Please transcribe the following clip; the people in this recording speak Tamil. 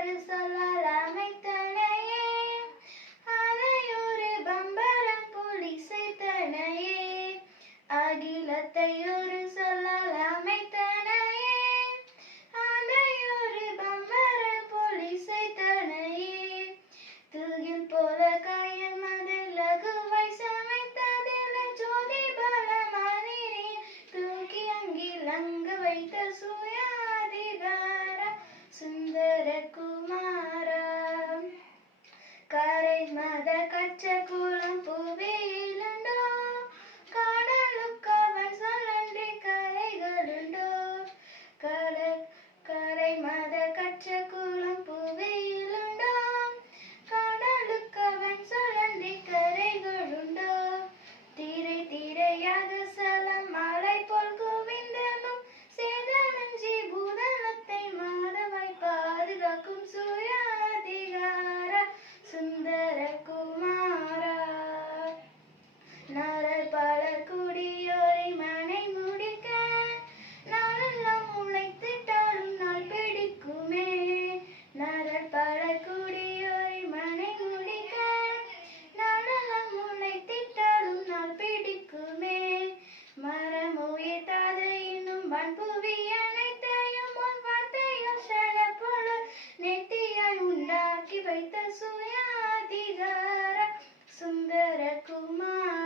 ஒரு சொல்லால் அமைத்தனையே. அதையொரு பம்பரம் போல் இசைத்தனையே அகிலத்தை ஒரு சொல்லால் அமைத்தனையே. அதையொரு பம்பரம் போல் இசைத்தனையே தூகில் போல காயம் அது லகுவை சமைத்ததில் ஜோதி பலமானே. தூக்கி அங்கில் அங்கு வைத்த சுயா பறக்கும் सुंदर कुमार